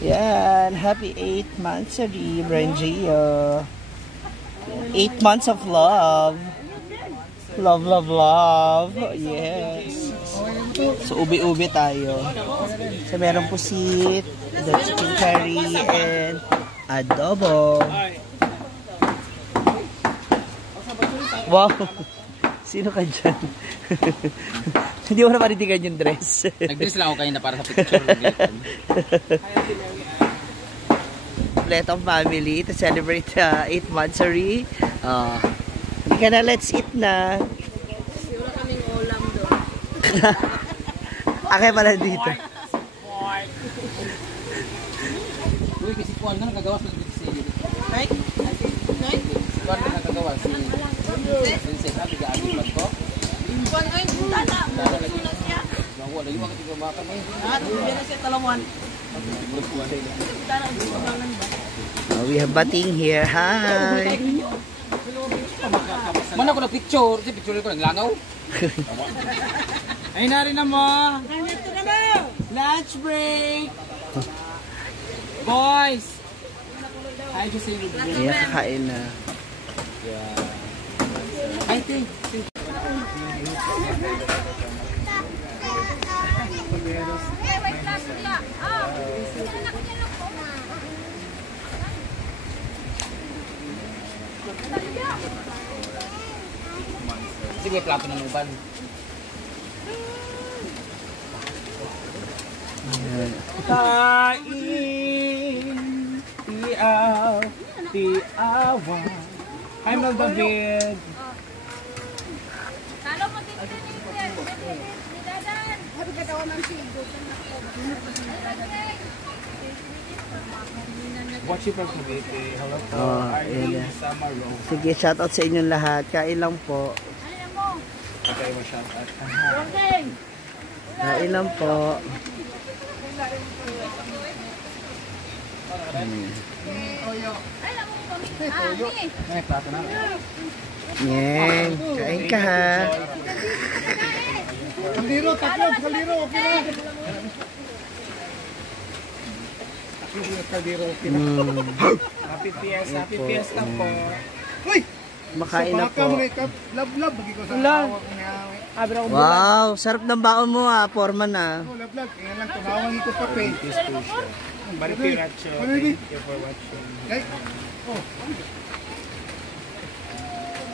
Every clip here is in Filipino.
Yan, happy 8th monthsary, Brangio. 8 months of love. Love, love, love. Yes. So, ubi-ubi tayo. So, meron pusit, the chicken curry, and adobo. Wow! Sino ka dyan? Hindi mo na maritigan yung dress. Nag-dress lang ako kayo na para sa picture. Kompletong family to celebrate 8th monthsary. Hindi ka na, let's eat na. Wala kaming ulam doon. Akay pala dito. Uy, kasi kuwan na nagagawas ng dito sa iyo. Ay? Ay? Kuwan na nagagawas. Princess, sabi ka, agad ko? Kuwan ay, tala. Muna siya. Wala yung mga tigama kami. Hindi na siya talawan. We have Bating here. Hi! Mana ko na picture? Si picture ko naglangaw. Ay na rin na mo. Lunch break. Boys. Hi, just say you. Ayan, kakain na. I think. Sige, plato ng uban. Kain, tiaw, tiawa. Hi, Mel David. Talo mo dito ni Dadan. Habi ka daw ng sigo. Watch you from Cavite. Hello po. Ayan. Sige, shoutout sa inyong lahat. Kain lang po. Okay, mo shoutout. Kain lang po. May plato na. Yan. Kain ka ha. Kaliro, tatlo, kaliro, okay na. Kaliro, okay na. Happy Fiesta po. Uy! Makain na po. Love, bagi ko sa tawag niya. Wow, sarap ng baon mo ha, Foreman ha. Love, kaya lang tumawang ito pa pe. Balik Piracho, thank you for watching.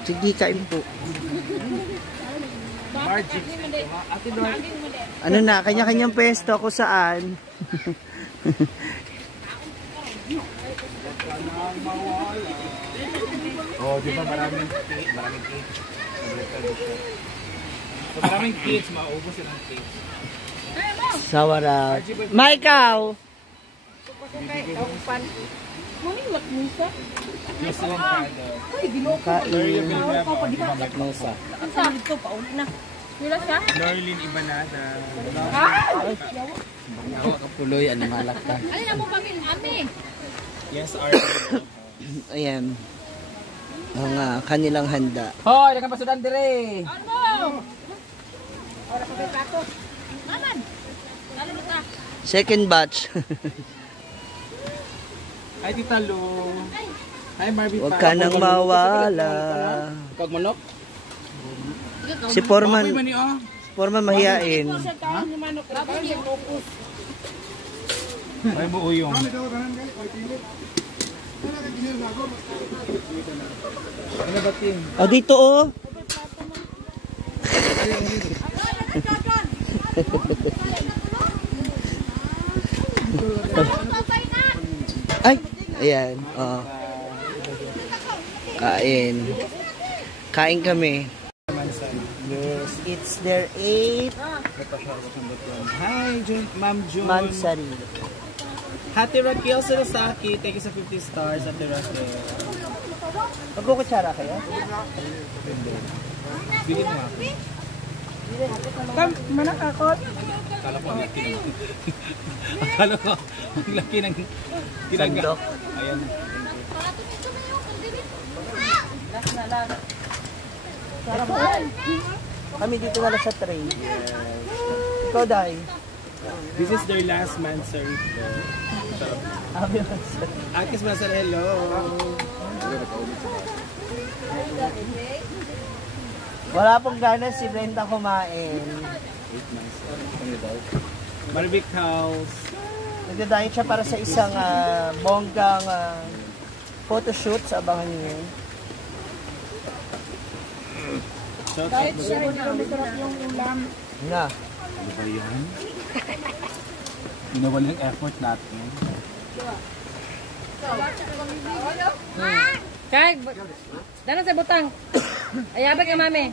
Sige, kain po. Margie. Ano na, kanya-kanyang pwesto kung saan. Oh, di ba maraming cake. So, maraming cakes, maubos yun ang cake. Sawarat. Maikaw! Muning matmusa. Yes, lang kada. Ay, ginoo ko. Magnosa. Ang sa dito pa uli na. Wala siya? Norlin Ibanada. Kapuloy, animalak ka. Alin na mo pamil, ate? Yes, Arthur. Ayan. Ang kanilang handa. Hoy, dagang pasudan dire. Ano? Ora pa kay kato. Maman. Lalo na ta. Second batch. Hi, Tita Lu. Hi, Marvin. Huwag ka nang mawala. Pag manok? Si Foreman, Okay, mani, oh. Foreman mahiyain. Ay, buo yung. Ano ba, Tim? Oh, dito oh. Ay, ayan. Oh. Kain. Kain kami. Yes, it's their 8th Hi, Ma'am June. monthsary. Hati Raquel Sarasaki, thank you sa 50 stars, Hati Raquel. Magkukutsara kayo? Bigyan mo ako. Manak ako. Akala ko ang laki ng... Akala ko ang laki ng... Sandok. Ayan. Kami dito na lang sa train. Ikaw, Day. This is their last mansari. Akis Masar, hello. Wala pong gana si Brenda kumain. Barbie House. Nagdadayit siya para sa isang bonggang photoshoot. Sa abangan niyo yun. Kahit siya, hindi kami sarap yung ulam. Na. Ano ba yan? Pinawala yung effort natin. Kay, dala sa butang. Ayabag ka, mami.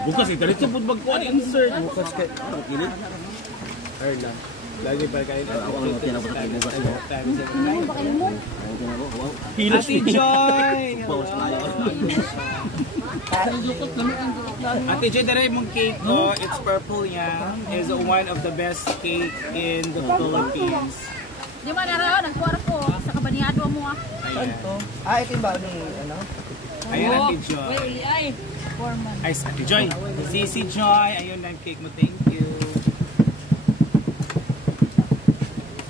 Bukas ito, ito po magkuhan yung insert. Bukas ka. Kilit? Erlang. Lagi pa kayo. Ate Joy! Ate Joy, dara mong cake ko. It's purple yan. Is one of the best cake in the Philippines. Di ba naroon, nagkwarpo sa kabaniado mo ah. Saan to? Ito yung ba ni ano? Ayun, Ate Joy. Wait, ay. Foreman. Ay, Ate Joy. Sisi Joy. Ayun ang cake mo. Thank you.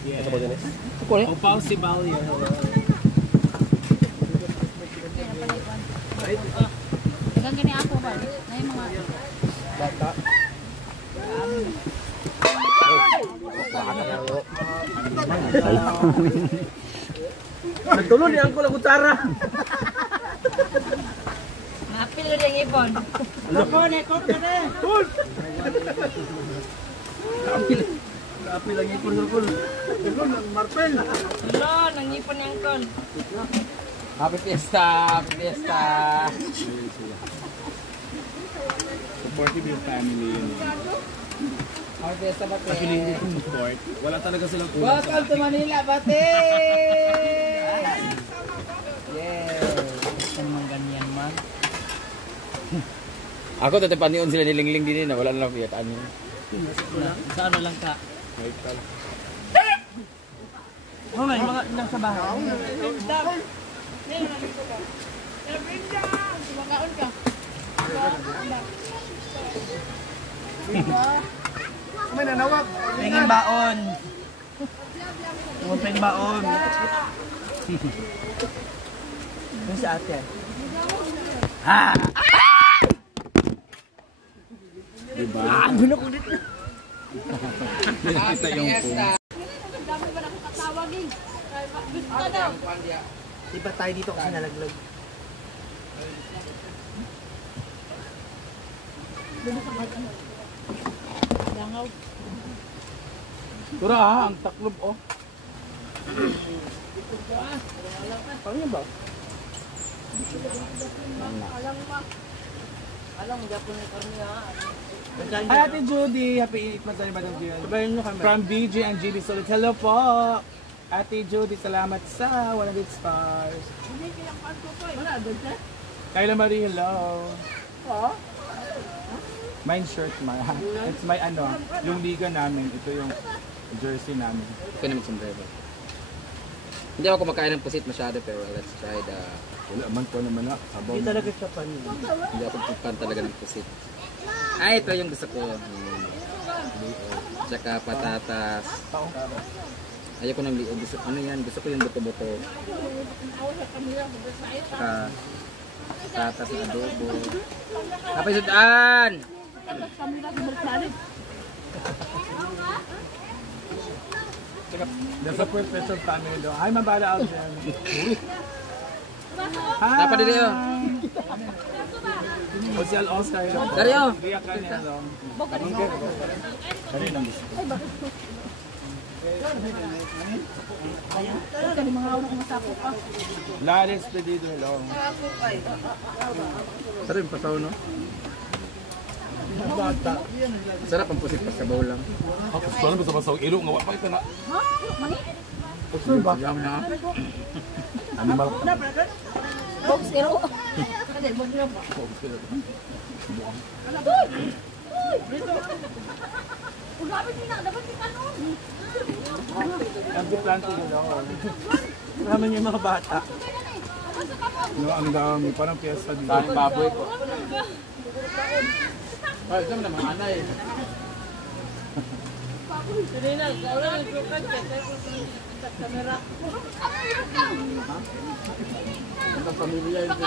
Yes. Opaw si Balya. Hanggang gani ako ba? Na yung mga... Bata. Nagtulo ni Angko Lagutara. Mapil rin yung ibon. Kapi lang yung kulul-kul. Marpel. Hello, nangipon yung kon. Happy Fiesta! Happy Fiesta! Supportive yung family yun. Happy Fiesta ba? Actually, hindi ko support. Wala talaga silang kulang. Welcome to Manila, Bate! Yes! Ang mga ganyan man. Ako dati panion sila nilingling din na wala na lang piyataan niya. Sa ano lang ka? Oh, may mga nasa bahay. Magaon ka. May nanawag! Pengin baon. Pengin baon. Ano si ate? Ha! Diba? Gulo ko dito. Nakita yung phone. Dami ba ako katawagin? Gusto ka daw. Iba tayo dito kasi nalaglag. Langaw. Tura ha, ang taklob oh. Paano ba? Alam mo, Japon ni Cornea. Hi Ate Judy! Happy 8 months na Madam Jian. Sabayin nyo kami. From BJ and GB Solid. Hello po! Ate Judy, salamat sa 100 stars. Wala, doon ka? Kayla Marie, hello. Mine shirt man. It's my ano, yung liga namin. Ito yung jersey namin. Okay naman sombrero. Hindi ako kumakain ng pusit masyado pero let's try the... Wala man ko naman na. Sabaw Hindi na. talaga siya panin. Hindi ako fan talaga ng pusit. Ay, ito yung gusto ko. Tsaka patatas. Ayoko ng gusto, ano yan? Gusto ko yung buto-buto. Tsaka patatas na adobo. Kapay sudan! The support special family daw. Hi, Mabala out dyan. Hi! Dapat din yun. Social Oscar daw. Dario! Riyak ka niya daw. Laris pedido hello. Sarap yung pasaw, no? Sarap ang pusit sa bowl lang. Ako sana basta masaw ilo nga wapay ka na. Yum na. Animal. Box zero. Kasi box zero pa. Ugapit din na, dapat yung ano. Ang planting hello. Naman yung mga bata. Basta ka po. No, ang dami. Parang piyesa dito. Daming baboy po. Ay, ito naman, anay. Ang pamilya yun.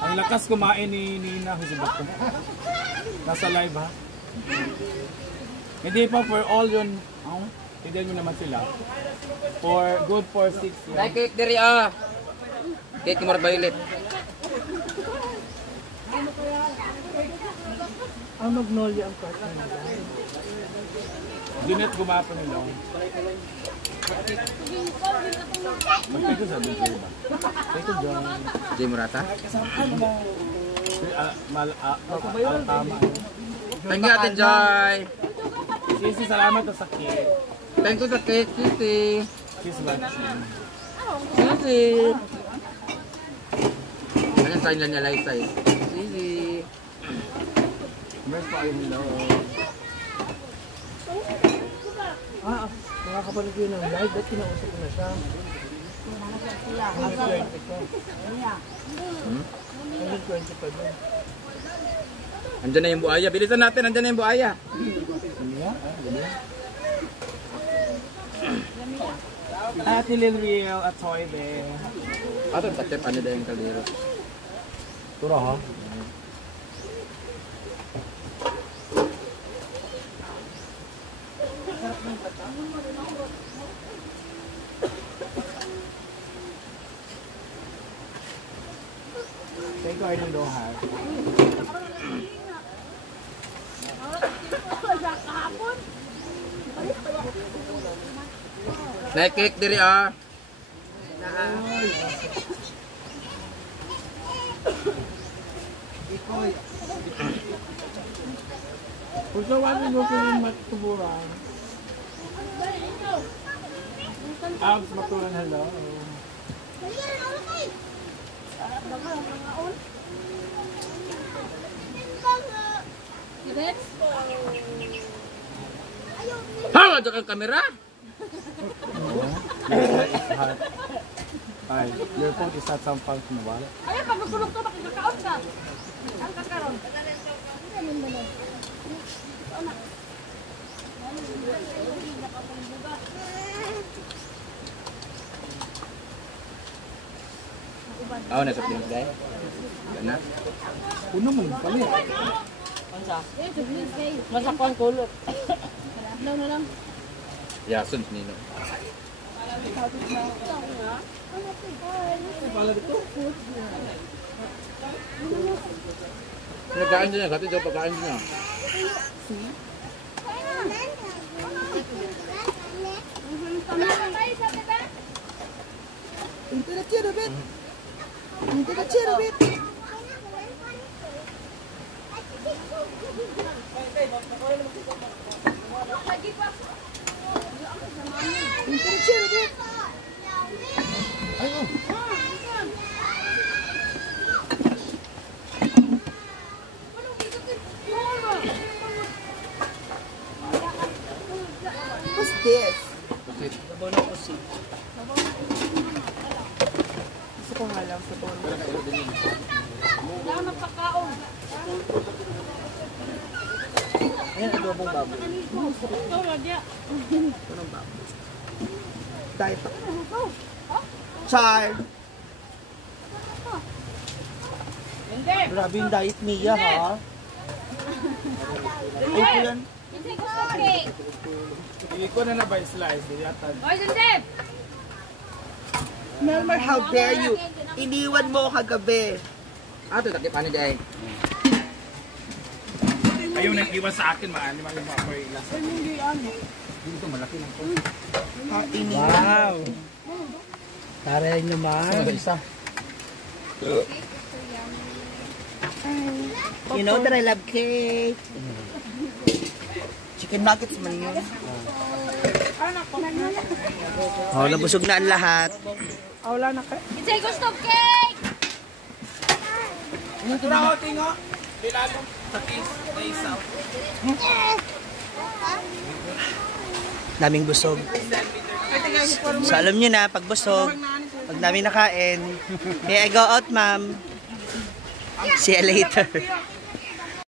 Ang lakas kumain ni Nina Husibat ko. Nasa live ha. Hindi pa for all yun. Hindi nyo naman sila. For good for 6 yun. Dahil cake diri ah. Cake mo violet. Ang magnolia ang partner nila. Dinet gumapa nila. Magpay ko sabi ko ba? Thank you, John. Jay Murata. Tama. Thank you, Ate Joy. Sisi, salamat sa sakit. Thank you sa cake, Sisi. Sisi ba? Sisi. Ano sa inyo niya light size? Sisi. Meron pa kayo nila. Mga kapatid ko ng live, dahil kinausap ko na siya. Hanggang 20 pa doon. Andyan na yung buhaya. Bilisan natin, andyan na yung buhaya. Ate Lil Real, at toy there. Ato, tatip, ano na yung kaldero. Turo ha? Thank you, Arlene Doha. Naik cake diri ah. Kung sa wali mo ko yung matuburan. Abs, matuburan, hello. Hawa dyan ang kamera. Ay, your phone is not some punk na wala. Ayun, pag magsulog to, makikakaon ka. Ang kakaroon. Oh, nasa pinig dahil. Gana. Puno mo yung palit. Masakwan kulot. Daw na lang. Yasun nino. Pagkain niya, kati daw pagkain niya. Hindi na tira, Bet. Hindi na tira, Bet. Hindi na tira, Bet. Ayun. What's this? Sabaw na pusit. Gusto ko nga lang sabaw na pusit. Wala nang pagkaon. Ayan, adobong baboy. Ito, Radia. Ito ng baboy. Diet ako. Char! Hindi. Grabe yung diet niya, ha? Ay, ko yan. Hindi gusto cake. Hindi ko na ba slice? Yata. Oy, Sundeb! Melmar, how dare you? Iniwan mo kagabi. Ato, takip ano dahil. Ayaw nang iwan sa akin, maani man yung mga for ilas. Dito malaki lang po. Wow! Taray naman. Isa. You know that I love cake. Chicken nuggets man yun. Oh, nabusog na ang lahat. Hindi gusto cake! Turaw, tingo. Bilalong sa isaw. Daming busog. So alam nyo na, pag busog, Pag namin nakain. May I go out, ma'am? See you later.